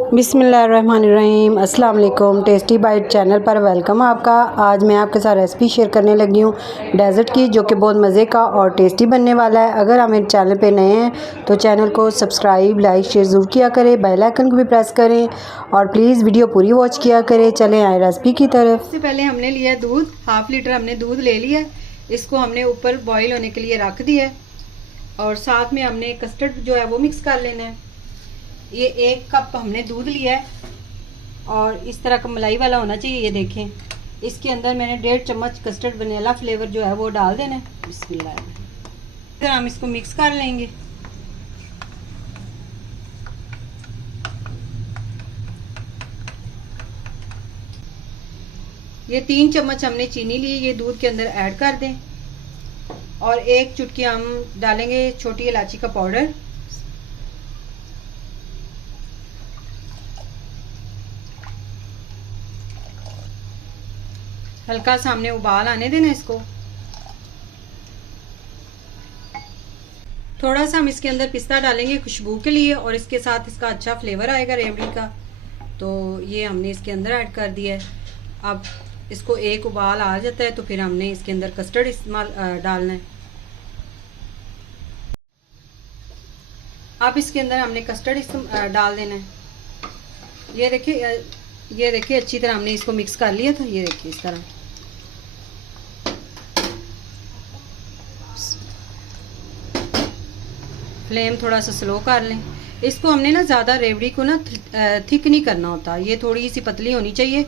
बिस्मिल्लाहिर्रहमानिर्रहीम, अस्सलाम वालेकुम। टेस्टी बाइट चैनल पर वेलकम आपका। आज मैं आपके साथ रेसिपी शेयर करने लगी हूँ डेज़र्ट की, जो कि बहुत मज़े का और टेस्टी बनने वाला है। अगर आप मेरे चैनल पे नए हैं तो चैनल को सब्सक्राइब, लाइक, शेयर ज़रूर किया करें, बेल आइकन को भी प्रेस करें और प्लीज़ वीडियो पूरी वॉच किया करें। चलें आए रेसिपी की तरफ। सबसे पहले हमने लिया दूध, 1/2 लीटर हमने दूध ले लिया। इसको हमने ऊपर बॉईल होने के लिए रख दिया और साथ में हमने कस्टर्ड जो है वो मिक्स कर लेना है। ये 1 कप हमने दूध लिया है और इस तरह का मलाई वाला होना चाहिए। ये देखें, इसके अंदर मैंने 1.5 चम्मच कस्टर्ड वनीला फ्लेवर जो है वो डाल देना है। बिस्मिल्लाह। फिर हम इसको मिक्स कर लेंगे। ये 3 चम्मच हमने चीनी ली, ये दूध के अंदर ऐड कर दें और 1 चुटकी हम डालेंगे छोटी इलायची का पाउडर। हल्का सा हमने उबाल आने देना इसको। थोड़ा सा हम इसके अंदर पिस्ता डालेंगे खुशबू के लिए और इसके साथ इसका अच्छा फ्लेवर आएगा रेवड़ी का। तो ये हमने इसके अंदर ऐड कर दिया है। अब इसको एक उबाल आ जाता है तो फिर हमने इसके अंदर कस्टर्ड इस्तेमाल डालना है। अब इसके अंदर हमने कस्टर्ड डाल देना है। ये देखिए अच्छी तरह हमने इसको मिक्स कर लिया था। ये देखिए इस तरह। फ्लेम थोड़ा सा स्लो कर लें। इसको हमने ना ज़्यादा रेवड़ी को ना थिक नहीं करना होता, ये थोड़ी सी पतली होनी चाहिए,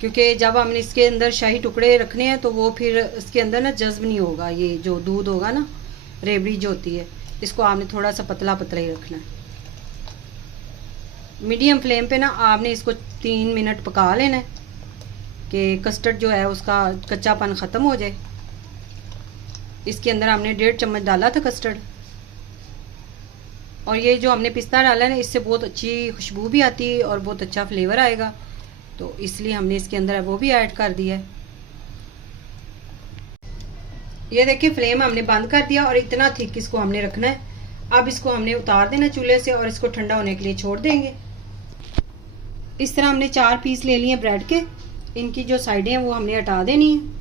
क्योंकि जब हमने इसके अंदर शाही टुकड़े रखने हैं तो वो फिर इसके अंदर ना जज्ब नहीं होगा। ये जो दूध होगा ना, रेवड़ी जो होती है, इसको आपने थोड़ा सा पतला पतला ही रखना है। मीडियम फ्लेम पे ना आपने इसको 3 मिनट पका लेना है कि कस्टर्ड जो है उसका कच्चापन ख़त्म हो जाए। इसके अंदर हमने 1.5 चम्मच डाला था कस्टर्ड और ये जो हमने पिस्ता डाला है ना, इससे बहुत अच्छी खुशबू भी आती है और बहुत अच्छा फ्लेवर आएगा, तो इसलिए हमने इसके अंदर वो भी ऐड कर दिया है। ये देखिए फ्लेम हमने बंद कर दिया और इतना थिक इसको हमने रखना है। अब इसको हमने उतार देना चूल्हे से और इसको ठंडा होने के लिए छोड़ देंगे। इस तरह हमने 4 पीस ले लिए ब्रेड के। इनकी जो साइडें हैं वो हमने हटा देनी है।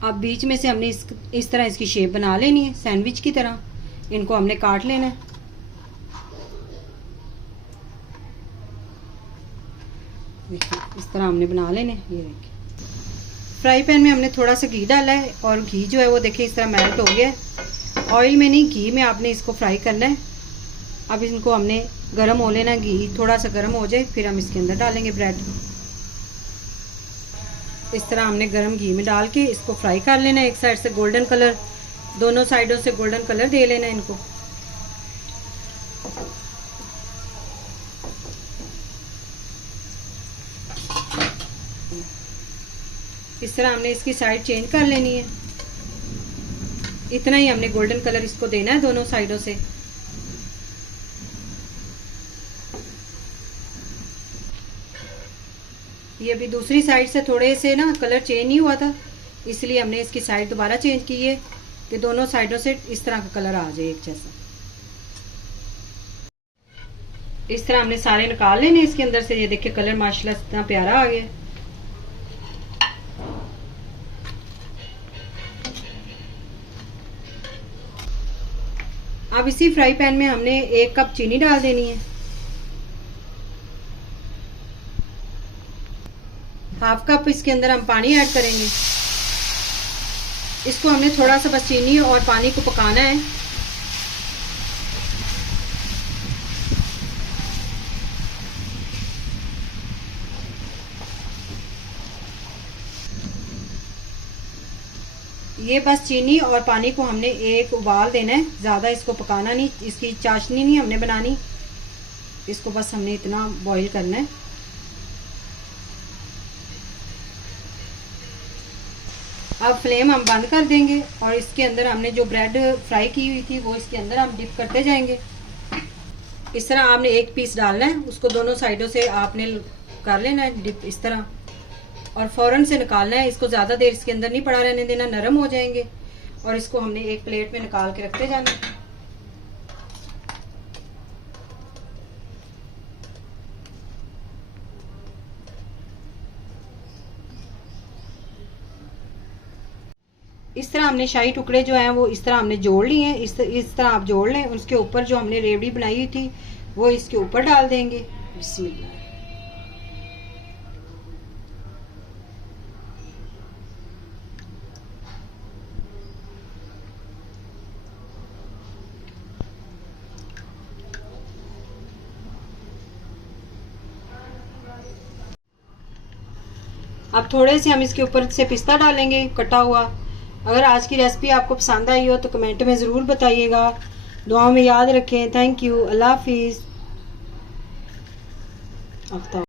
अब बीच में से हमने इस तरह इसकी शेप बना लेनी है, सैंडविच की तरह। इनको हमने काट लेना है। देखिए इस तरह हमने बना लेने। ये देखिए फ्राई पैन में हमने थोड़ा सा घी डाला है और घी जो है वो देखिए इस तरह मेल्ट हो गया है। ऑयल में नहीं, घी में आपने इसको फ्राई करना है। अब इनको हमने गर्म हो लेना, घी थोड़ा सा गर्म हो जाए फिर हम इसके अंदर डालेंगे ब्रेड। इस तरह हमने गरम घी में डाल के इसको फ्राई कर लेना है। एक साइड से गोल्डन कलर, दोनों साइडों से गोल्डन कलर दे लेना है इनको। इस तरह हमने इसकी साइड चेंज कर लेनी है। इतना ही हमने गोल्डन कलर इसको देना है दोनों साइडों से। ये अभी दूसरी साइड से थोड़े से ना कलर चेंज नहीं हुआ था, इसलिए हमने इसकी साइड दोबारा चेंज की है कि दोनों साइडों से इस तरह का कलर आ जाए एक जैसा। इस तरह हमने सारे निकाल लेने इसके अंदर से। ये देखिए कलर माशाल्लाह इतना प्यारा आ गया। अब इसी फ्राई पैन में हमने 1 कप चीनी डाल देनी है। 1/2 कप इसके अंदर हम पानी ऐड करेंगे। इसको हमने थोड़ा सा बस चीनी और पानी को पकाना है। ये बस चीनी और पानी को हमने एक उबाल देना है, ज़्यादा इसको पकाना नहीं, इसकी चाशनी नहीं हमने बनानी, इसको बस हमने इतना बॉईल करना है। अब फ्लेम हम बंद कर देंगे और इसके अंदर हमने जो ब्रेड फ्राई की हुई थी वो इसके अंदर हम डिप करते जाएंगे। इस तरह आपने एक पीस डालना है, उसको दोनों साइडों से आपने कर लेना है डिप इस तरह, और फौरन से निकालना है। इसको ज़्यादा देर इसके अंदर नहीं पड़ा रहने देना, नरम हो जाएंगे। और इसको हमने एक प्लेट में निकाल के रखते जाना है। इस तरह हमने शाही टुकड़े जो हैं वो इस तरह हमने जोड़ लिए हैं। इस तरह आप जोड़ लें। उसके ऊपर जो हमने रेवड़ी बनाई हुई थी वो इसके ऊपर डाल देंगे। बिस्मिल्लाह। अब थोड़े से हम इसके ऊपर से पिस्ता डालेंगे कटा हुआ। अगर आज की रेसिपी आपको पसंद आई हो तो कमेंट में ज़रूर बताइएगा। दुआओं में याद रखें। Thank you. अल्लाह हाफिज़।